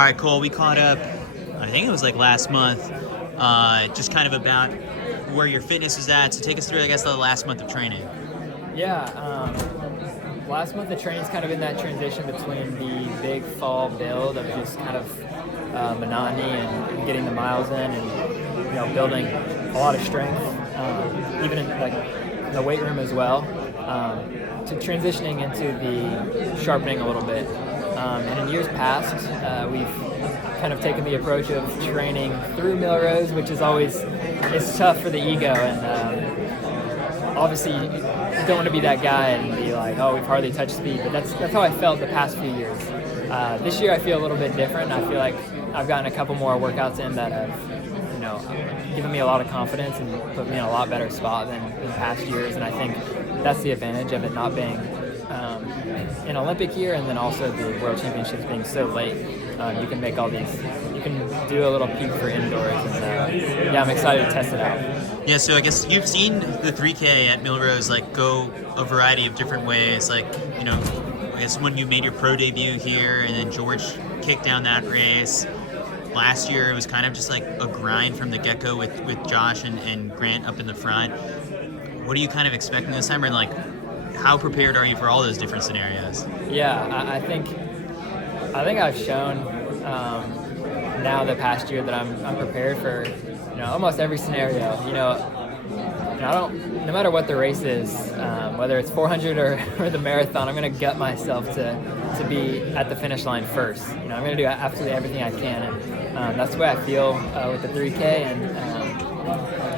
right, Cole, we caught up, I think it was like last month, just kind of about where your fitness is at. So take us through, I guess, the last month of training. Yeah, last month the training's kind of in that transition between the big fall build of just kind of monotony and getting the miles in and building a lot of strength, even in the weight room as well, to transitioning into the sharpening a little bit. And in years past, we've kind of taken the approach of training through Millrose, which is always, it's tough for the ego, and obviously you don't want to be that guy and be like, oh, we've hardly touched speed, but that's how I felt the past few years. This year I feel a little bit different. I feel like I've gotten a couple more workouts in that have given me a lot of confidence and put me in a lot better spot than in past years, and I think that's the advantage of it not being an Olympic year, and then also the World Championships being so late. You can make all these, you can do a little peak for indoors, and I'm excited to test it out. Yeah, so I guess you've seen the 3K at Millrose go a variety of different ways. I guess when you made your pro debut here, and then George kicked down that race. Last year it was kind of just like a grind from the get-go with Josh and Grant up in the front. What are you kind of expecting this time, and how prepared are you for all those different scenarios? Yeah, I think I've shown now the past year that I'm prepared for almost every scenario. I don't, no matter what the race is, whether it's 400 or the marathon, I'm going to gut myself to be at the finish line first. I'm going to do absolutely everything I can, and that's the way I feel with the 3K. And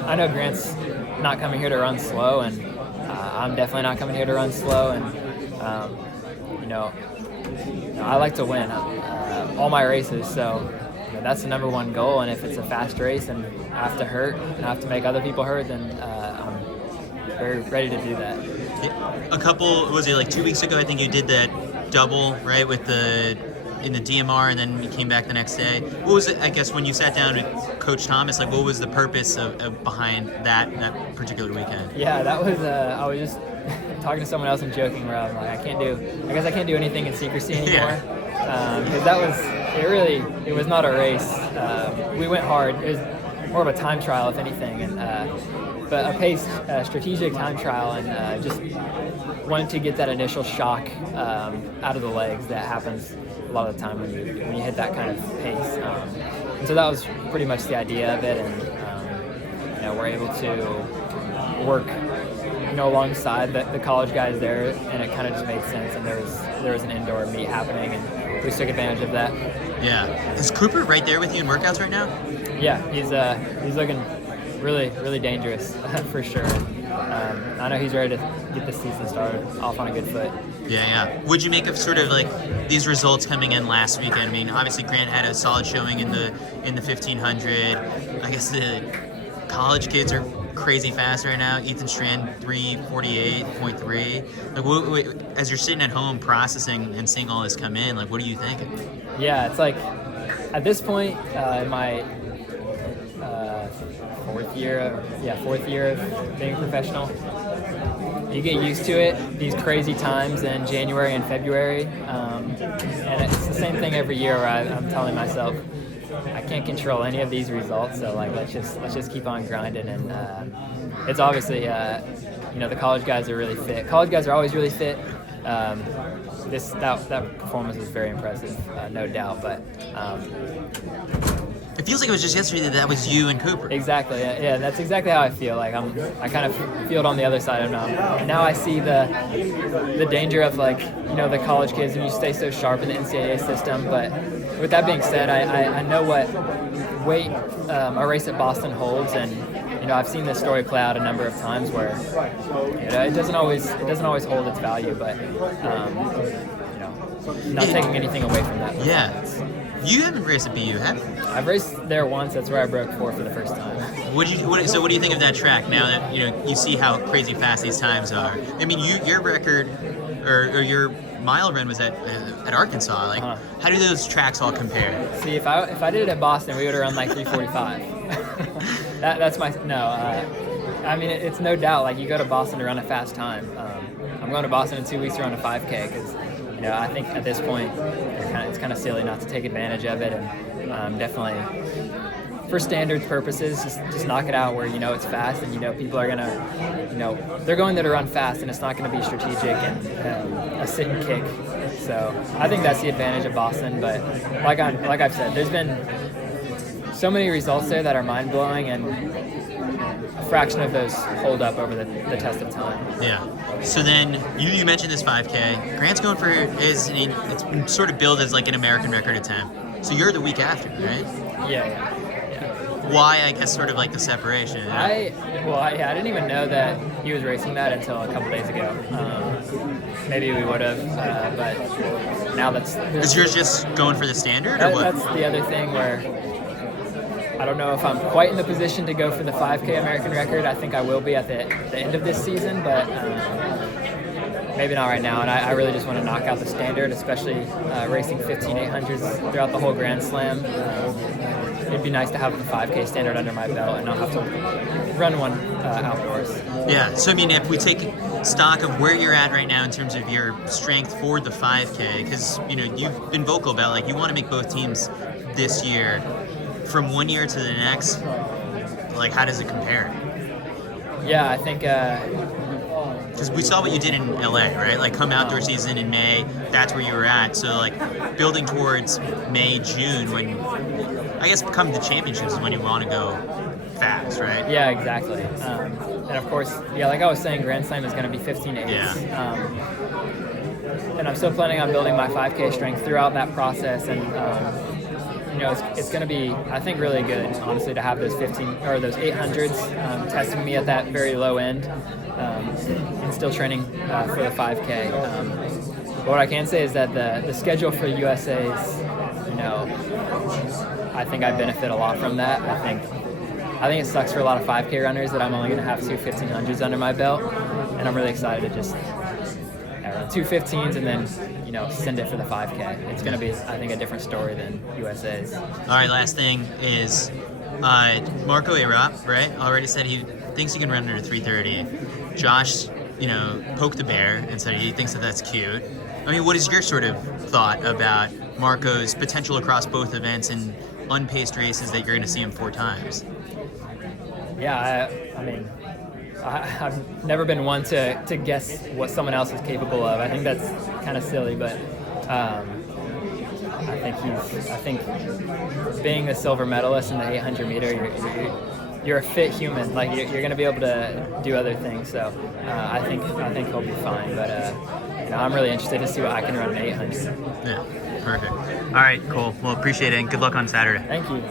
I know Grant's not coming here to run slow, and I'm definitely not coming here to run slow. And I like to win all my races, so that's the number one goal. And if it's a fast race and I have to hurt and I have to make other people hurt, then I'm very ready to do that. A couple, was it 2 weeks ago? I think you did that double, right, in the DMR, and then you came back the next day. What was it, I guess, when you sat down with Coach Thomas, what was the purpose of behind that particular weekend? Yeah, that was, I was just talking to someone else and joking around, I guess I can't do anything in secrecy anymore. Because it was not a race. We went hard. It was more of a time trial, if anything, but a paced, strategic time trial, and just wanted to get that initial shock out of the legs that happens a lot of the time when you hit that kind of pace. And so that was pretty much the idea of it, and we're able to work alongside the college guys there, and it kind of just made sense, and there was an indoor meet happening, and we took advantage of that. Yeah. Is Cooper right there with you in workouts right now? Yeah, he's looking really, really dangerous for sure. I know he's ready to get the season started off on a good foot. Yeah. What'd you make of sort of these results coming in last weekend? I mean, obviously Grant had a solid showing in the 1500. I guess the college kids are crazy fast right now. Ethan Strand 3:48.3. As you're sitting at home processing and seeing all this come in, what are you thinking? Yeah, it's at this point in my fourth year of being a professional, you get used to it, these crazy times in January and February, and it's the same thing every year where I'm telling myself, I can't control any of these results, so let's just keep on grinding. And it's obviously the college guys are really fit. College guys are always really fit. That performance was very impressive, no doubt. But it feels like it was just yesterday that was you and Cooper. Exactly. Yeah, that's exactly how I feel. I kind of feel it on the other side of now. And now I see the danger of the college kids, and you stay so sharp in the NCAA system. But with that being said, I know what weight a race at Boston holds, and I've seen this story play out a number of times where it doesn't always hold its value, but not taking anything away from that. Yeah. You haven't raced at BU, have you? I've raced there once. That's where I broke 4 for the first time. So what do you think of that track now that you see how crazy fast these times are? I mean, your record or your mile run was at Arkansas. How do those tracks all compare? See, if I did it at Boston, we would have run 3:45. That's my I mean, it's no doubt you go to Boston to run a fast time. I'm going to Boston in 2 weeks to run a 5K because I think at this point it's it's kind of silly not to take advantage of it, and definitely for standards purposes, just knock it out where you know it's fast, and you know people are gonna, they're going there to run fast, and it's not going to be strategic and a sit and kick. So I think that's the advantage of Boston. But like I've said, there's been so many results there that are mind blowing, and a fraction of those hold up over the test of time. Yeah. So then you mentioned this 5K. Grant's going for it's been sort of billed as like an American record attempt. So you're the week after, right? Yeah. Why, I guess, sort of like the separation? I didn't even know that he was racing that until a couple days ago. Maybe we would have, but now that's... Is yours just going for the standard, or what? That's the other thing where I don't know if I'm quite in the position to go for the 5K American record. I think I will be at the end of this season, but maybe not right now. And I really just want to knock out the standard, especially racing 15-800s throughout the whole Grand Slam. It'd be nice to have the 5K standard under my belt and not have to run one outdoors. Yeah, so I mean, if we take stock of where you're at right now in terms of your strength for the 5K, because you've been vocal about like you want to make both teams this year. From one year to the next, like how does it compare? Yeah, I think because we saw what you did in LA, right? Like come outdoor season in May, that's where you were at. So like building towards May, June, when I guess come the championships is when you want to go fast, right? Yeah, exactly. And of course, like I was saying, Grand Slam is going to be 15-8. Yeah. And I'm still planning on building my 5K strength throughout that process, and it's going to be, I think, really good, honestly, to have those 800s testing me at that very low end, and still training for the 5K. But what I can say is that the schedule for USA's, I think I benefit a lot from that. I think it sucks for a lot of 5K runners that I'm only going to have two 1500s under my belt, and I'm really excited to just run two 15s and then send it for the 5K. It's going to be, I think, a different story than USA's. All right, last thing is Marco Arop, right? Already said he thinks he can run under 3:30. Josh, poked the bear and said he thinks that's cute. I mean, what is your sort of thought about Marco's potential across both events and unpaced races that you're going to see him 4 times? Yeah, I mean, I've never been one to guess what someone else is capable of. I think that's kind of silly, but I think being the silver medalist in the 800 meter, you're a fit human. Like you're going to be able to do other things. So I think he'll be fine. But I'm really interested to see what I can run in 800. Yeah, perfect. All right, cool. Well, appreciate it, and good luck on Saturday. Thank you.